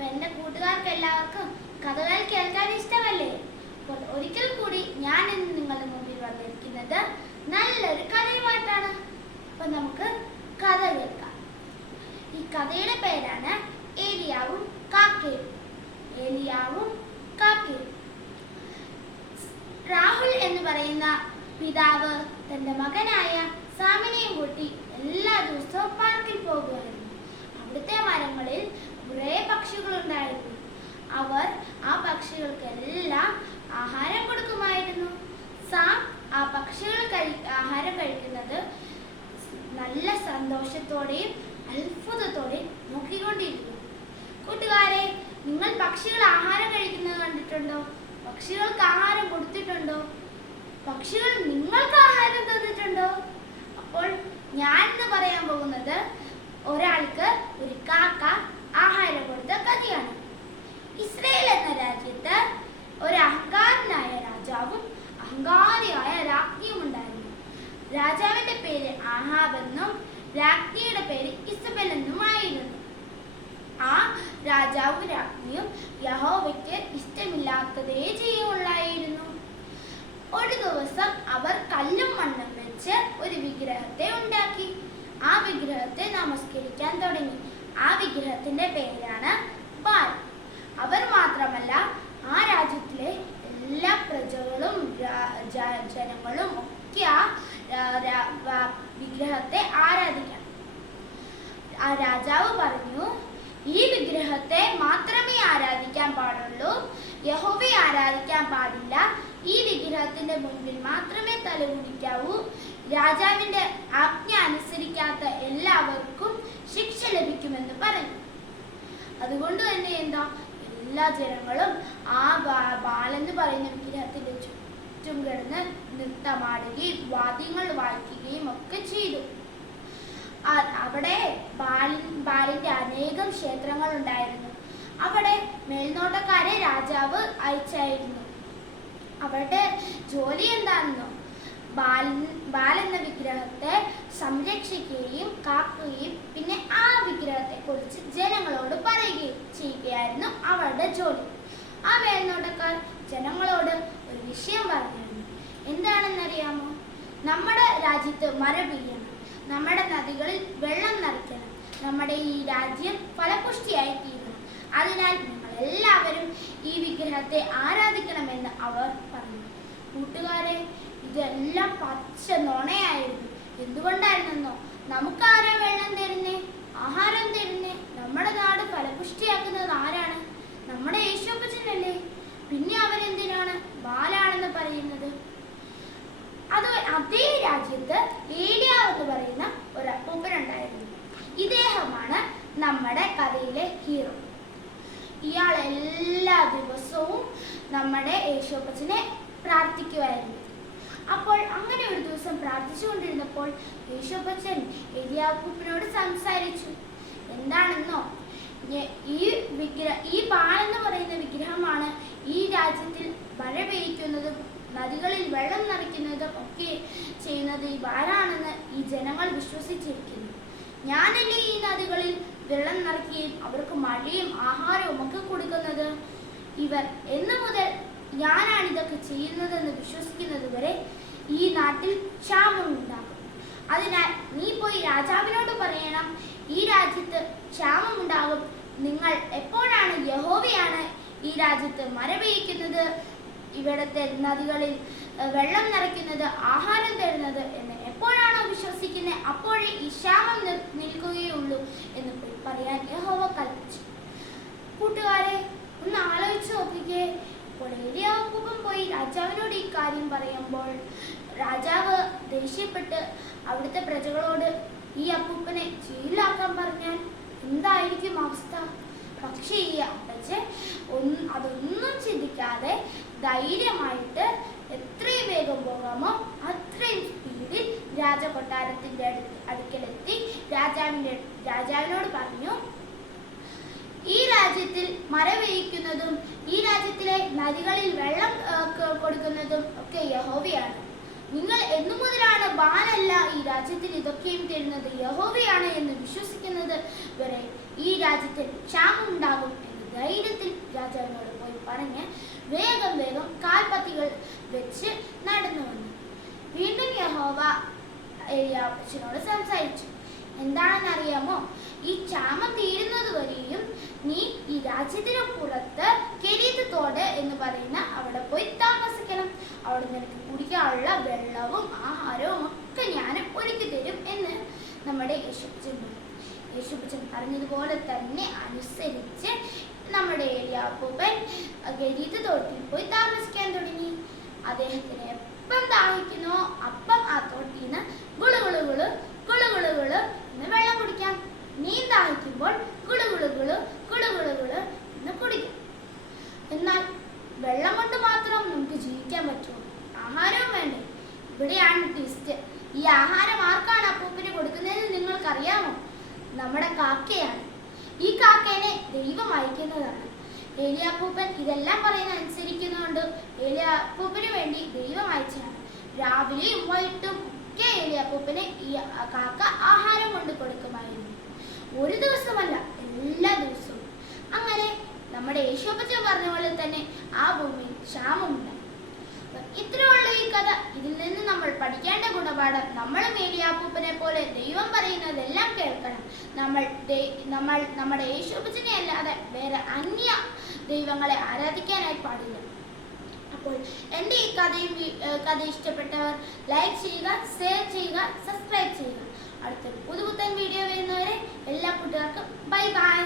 എന്റെ കൂട്ടുകാർക്ക് എല്ലാവർക്കും കഥകൾ കേൾക്കാൻ ഇഷ്ടമല്ലേ? അപ്പോൾ ഒരിക്കൽ കൂടി ഞാൻ ഇന്ന് നിങ്ങളുടെ മുമ്പിൽ വന്നിരിക്കുന്നത് നല്ലൊരു കഥയുമായിട്ടാണ്. അപ്പൊ നമുക്ക് കഥ കേൾക്കാം. ഈ കഥയുടെ പേരാണ് ഏലിയാവും കാക്കയും ഏലിയാവും കാക്കയും രാഹുൽ എന്ന് പറയുന്ന പിതാവ് തന്റെ മകനായ സാമിനെയും കൂട്ടി എല്ലാ ദിവസവും പാർക്കിൽ പോകുമായിരുന്നു. അവിടുത്തെ മരങ്ങളിൽ കുറേ പക്ഷികളുണ്ടായിരുന്നു. അവർ ആ പക്ഷികൾക്കെല്ലാം ആഹാരം കൊടുക്കുമായിരുന്നു. സാം ആ പക്ഷികൾ കഴി ആഹാരം കഴിക്കുന്നത് നല്ല സന്തോഷത്തോടെയും അത്ഭുതത്തോടെയും നോക്കിക്കൊണ്ടിരിക്കുന്നു. കൂട്ടുകാരെ നിങ്ങൾ പക്ഷികൾ ആഹാരം കഴിക്കുന്നത് കണ്ടിട്ടുണ്ടോ? പക്ഷികൾക്ക് ആഹാരം കൊടുത്തിട്ടുണ്ടോ? പക്ഷികൾ നിങ്ങൾക്ക് ആഹാരം തന്നിട്ടുണ്ടോ? അപ്പോൾ ഞാൻ ഇന്ന് പറയാൻ പോകുന്നത് ഒരാൾക്ക് ഒരു കാക്ക ആഹാരം കൊടുത്ത കഥയാണ് ഇസ്രയേൽ എന്ന രാജ്യത്ത് ഒരു അഹങ്കാരനായ രാജാവും അഹങ്കാരിയായ രാജ്ഞിയും ഉണ്ടായിരുന്നു രാജാവിന്റെ പേര് ആഹാബ് എന്നും രാജ്ഞിയുടെ പേര് ഇസബൽ എന്നുമായിരുന്നു ആ രാജാവും രാജ്ഞിയും യഹോവയ്ക്ക് ഇഷ്ടമില്ലാത്തതേ ചെയ്യുള്ളായിരുന്നു ഒരു ദിവസം അവർ കല്ലും മണ്ണും വെച്ച് ഒരു വിഗ്രഹത്തെ ഉണ്ടാക്കി. ആ വിഗ്രഹത്തെ നമസ്കരിക്കാൻ തുടങ്ങി. ആ വിഗ്രഹത്തിന്റെ പേരാണ് ബാൽ. അവർ മാത്രമല്ല ആ രാജ്യത്തിലെ എല്ലാ പ്രജകളും ജനങ്ങളും ഒക്കെ ആ വിഗ്രഹത്തെ ആരാധിക്കണം ആ രാജാവ് പറഞ്ഞു ഈ വിഗ്രഹത്തെ മാത്രമേ ആരാധിക്കാൻ പാടുള്ളൂ. യഹോവയെ ആരാധിക്കാൻ പാടില്ല. ഈ വിഗ്രഹത്തിന്റെ മുൻപിൽ മാത്രമേ തലകുടിക്കാവൂ രാജാവിന്റെ ആജ്ഞ അനുസരിക്കാത്ത എല്ലാവർക്കും ശിക്ഷ ലഭിക്കുമെന്ന് പറഞ്ഞു. അതുകൊണ്ട് തന്നെ എന്താ? എല്ലാ ജനങ്ങളും ആ ബാലെന്ന് പറയുന്ന വിഗ്രഹത്തിന്റെ ചുറ്റും കിടന്ന് നൃത്തമാടുകയും വാദ്യങ്ങൾ വായിക്കുകയും ഒക്കെ ചെയ്തു. അവിടെ ബാലൻ ബാലിന്റെ അനേകം ക്ഷേത്രങ്ങൾ ഉണ്ടായിരുന്നു. അവിടെ മേൽനോട്ടക്കാരെ രാജാവ് അയച്ചായിരുന്നു. അവരുടെ ജോലി എന്താണെന്നോ? ബാലൻ ബാലെന്ന വിഗ്രഹത്തെ സംരക്ഷിക്കുകയും കാക്കുകയും പിന്നെ ആ വിഗ്രഹത്തെ കുറിച്ച് ജനങ്ങളോട് പറയുകയും ചെയ്യുകയായിരുന്നു അവരുടെ ജോലി. ആ മേൽനോട്ടക്കാർ ജനങ്ങളോട് വിഷയം പറഞ്ഞിരുന്നു എന്താണെന്നറിയാമോ? നമ്മുടെ രാജ്യത്ത് മഴ പെയ്യണം. നമ്മുടെ നദികളിൽ വെള്ളം നിറയ്ക്കണം. നമ്മുടെ ഈ രാജ്യം ഫലപുഷ്ടിയായി തീരണം. അതിനാൽ നിങ്ങൾ എല്ലാവരും ഈ വിഗ്രഹത്തെ ആരാധിക്കണമെന്ന് അവർ പറഞ്ഞു. കൂട്ടുകാരെ ഇതെല്ലാം പച്ച നുണയായിരുന്നു. എന്തുകൊണ്ടായിരുന്നെന്നോ? നമുക്കാരാ വെള്ളം തരുന്നേ? ആഹാരം തരുന്നേ? നമ്മുടെ നാട് ഫലപുഷ്ടിയാക്കുന്നത് ആരാണ്? നമ്മുടെ യേശോപ്പച്ചനല്ലേ? പിന്നെ അവരെന്തിനാണ് ബാലാണെന്ന് പറയുന്നത്? അത് അതേ രാജ്യത്ത് ഏലിയാവ് എന്ന് പറയുന്ന ഒരു അപ്പൂപ്പനുണ്ടായിരുന്നു ഇദ്ദേഹമാണ് നമ്മുടെ കഥയിലെ ഹീറോ ഇയാൾ എല്ലാ ദിവസവും നമ്മുടെ യേശോപ്പച്ചനെ പ്രാർത്ഥിക്കുമായിരുന്നു. അപ്പോൾ അങ്ങനെ ഒരു ദിവസം പ്രാർത്ഥിച്ചുകൊണ്ടിരുന്നപ്പോൾ യേശോപ്പച്ചൻ എലിയാപ്പൂപ്പനോട് സംസാരിച്ചു. എന്താണെന്നോ? ഈ വിഗ്രഹ ഈ ബാൽ എന്ന് പറയുന്ന വിഗ്രഹമാണ് ഈ രാജ്യത്തിൽ മഴ പെയ്യിക്കുന്നതും നദികളിൽ വെള്ളം നിറയ്ക്കുന്നതും ഒക്കെ ചെയ്യുന്നത് ഈ ബാലാണെന്ന് ഈ ജനങ്ങൾ വിശ്വസിച്ചിരിക്കുന്നു. ഞാനല്ലേ ഈ നദികളിൽ വെള്ളം നിറയ്ക്കുകയും അവർക്ക് മഴയും ആഹാരവും ഒക്കെ കൊടുക്കുന്നത്? ഇവർ എന്നു മുതൽ ഞാനാണ് ഇതൊക്കെ ചെയ്യുന്നതെന്ന് വിശ്വസിക്കുന്നത് വരെ ഈ നാട്ടിൽ ക്ഷാമം ഉണ്ടാകും. അതിനാൽ നീ പോയി രാജാവിനോട് പറയണം ഈ രാജ്യത്ത് ക്ഷാമം ഉണ്ടാകും. നിങ്ങൾ എപ്പോഴാണ് യഹോവയാണ് ഈ രാജ്യത്ത് മര പെയ്യിക്കുന്നത് ഇവിടുത്തെ നദികളിൽ വെള്ളം നിറയ്ക്കുന്നത് ആഹാരം തരുന്നത് എന്ന് എപ്പോഴാണോ വിശ്വസിക്കുന്നത് അപ്പോഴേ ഈ ക്ഷാമം നിൽ- നിൽക്കുകയുള്ളൂ എന്ന് പറയാൻ യഹോവ കൽപ്പിച്ചു. കൂട്ടുകാരെ ഒന്ന് ആലോചിച്ച് നോക്കിക്കേ. ഇപ്പോൾ ഏരിയാപ്പൂപ്പൻ പോയി രാജാവിനോട് ഈ കാര്യം പറയുമ്പോൾ രാജാവ് ദേഷ്യപ്പെട്ട് അവിടുത്തെ പ്രജകളോട് ഈ അപ്പൂപ്പനെ ജയിലാക്കാൻ പറഞ്ഞാൽ എന്തായിരിക്കും അവസ്ഥ? പക്ഷേ ഈ അപ്പച്ചൻ അതൊന്നും ചിന്തിക്കാതെ ധൈര്യമായിട്ട് എത്രയും വേഗം പോകാമോ അത്രയും സ്പീഡിൽ രാജകൊട്ടാരത്തിന്റെ അടുത്ത് അടുക്കലെത്തി. രാജാവിന്റെ രാജാവിനോട് പറഞ്ഞു ഈ രാജ്യത്തിൽ മരവേയിക്കുന്നതും ഈ രാജ്യത്തിലെ നദികളിൽ വെള്ളം കൊടുക്കുന്നതും ഒക്കെ യഹോവയാണ്. നിങ്ങൾ എന്നു മുതലാണ് ബാലല്ല ഈ രാജ്യത്തിൽ ഇതൊക്കെയും തരുന്നത്? യഹോവയാണ് എന്ന് വിശ്വസിക്കുന്നത് വരെ ഈ രാജ്യത്തിൽ ക്ഷാമം ഉണ്ടാകും എന്ന് ധൈര്യത്തിൽ രാജാവിനോട് പോയി പറഞ്ഞ് വേഗം വേഗം കാൽപ്പത്തികൾ വെച്ച് നടന്നു വന്നു. വീണ്ടും യഹോവ ഏലിയാവിനോട് സംസാരിച്ചു. എന്താണെന്നറിയാമോ? ഈ ക്ഷാമം തീരുന്നത് വരെയും നീ ഈ രാജ്യത്തിന് പുറത്ത് കെരീത്ത് തോട് എന്ന് പറയുന്ന അവിടെ പോയി താമസിക്കണം. അവിടെ നിനക്ക് കുടിക്കാനുള്ള വെള്ളവും ആഹാരവും ഒക്കെ ഞാൻ ഒരുക്കി തരും എന്ന് നമ്മുടെ യേശുപ്പച്ചൻ പറഞ്ഞു യേശുപ്പച്ചൻ പറഞ്ഞതുപോലെ തന്നെ അനുസരിച്ച് നമ്മുടെ ഏലിയാപ്പൂപ്പൻ ഗരീത തോട്ടിൽ പോയി താമസിക്കാൻ തുടങ്ങി. അദ്ദേഹത്തിന് എപ്പം ദാഹിക്കുന്നോ അപ്പം ആ തോട്ടിൽ നിന്ന് ഗുളുകുളുകുളു ഗുളു ഗുളു ഗുളു ഗുളു ഗുളു എന്ന് വെള്ളം കുടിക്കാം. മീൻ ദാഹിക്കുമ്പോൾ ഗുളുകുളുകുളു ഗുളുകുളുകുളു ഗുളു ഗുളു ഗുളു ഗുളു എന്ന് കുടിക്കാം. എന്നാൽ വെള്ളം കൊണ്ട് മാത്രം നമുക്ക് ജീവിക്കാൻ പറ്റുമോ ആഹാരവും വേണ്ടേ? ഇവിടെയാണ് ട്വിസ്റ്റ് ഈ ആഹാരം ആർക്കാണ് അപ്പൂപ്പിന് കൊടുക്കുന്നതെന്ന് നിങ്ങൾക്കറിയാമോ? നമ്മുടെ കാക്കയാണ്. ഈ കാക്കേനെ ദൈവം അയക്കുന്നതാണ്. ഏലിയാപ്പൂപ്പൻ ഇതെല്ലാം പറയുന്ന അനുസരിക്കുന്നതുകൊണ്ട് ഏലിയാപ്പൂപ്പന് വേണ്ടി ദൈവം അയച്ചതാണ്. രാവിലെയും വൈകിട്ടും ഒക്കെ ഏലിയാപ്പൂപ്പന് ഈ കാക്ക ആഹാരം കൊണ്ട് കൊടുക്കുമായിരുന്നു. ഒരു ദിവസമല്ല എല്ലാ ദിവസവും. അങ്ങനെ നമ്മുടെ യേശോപ്പച്ച പറഞ്ഞ പോലെ തന്നെ ആ ഭൂമിയിൽ ക്ഷാമമുണ്ടായി ഇത്രയുള്ള കഥ ഇതിൽ നിന്ന് നമ്മൾ പഠിക്കേണ്ട ഗുണപാഠം നമ്മൾ മേലിയാപ്പൂപ്പനെ പോലെ ദൈവം പറയുന്നതെല്ലാം കേൾക്കണം. നമ്മൾ നമ്മൾ നമ്മുടെ യേശുപ്പച്ചനെ അല്ലാതെ വേറെ അന്യ ദൈവങ്ങളെ ആരാധിക്കാനായി പാടില്ല. അപ്പോൾ എന്റെ ഈ കഥയും കഥ ഇഷ്ടപ്പെട്ടവർ ലൈക്ക് ചെയ്യുക ഷെയർ ചെയ്യുക സബ്സ്ക്രൈബ് ചെയ്യുക. അടുത്തൊരു പുതുപുത്തൻ വീഡിയോ വരുന്നവരെ എല്ലാ കൂട്ടുകാർക്കും ബൈ ബൈ.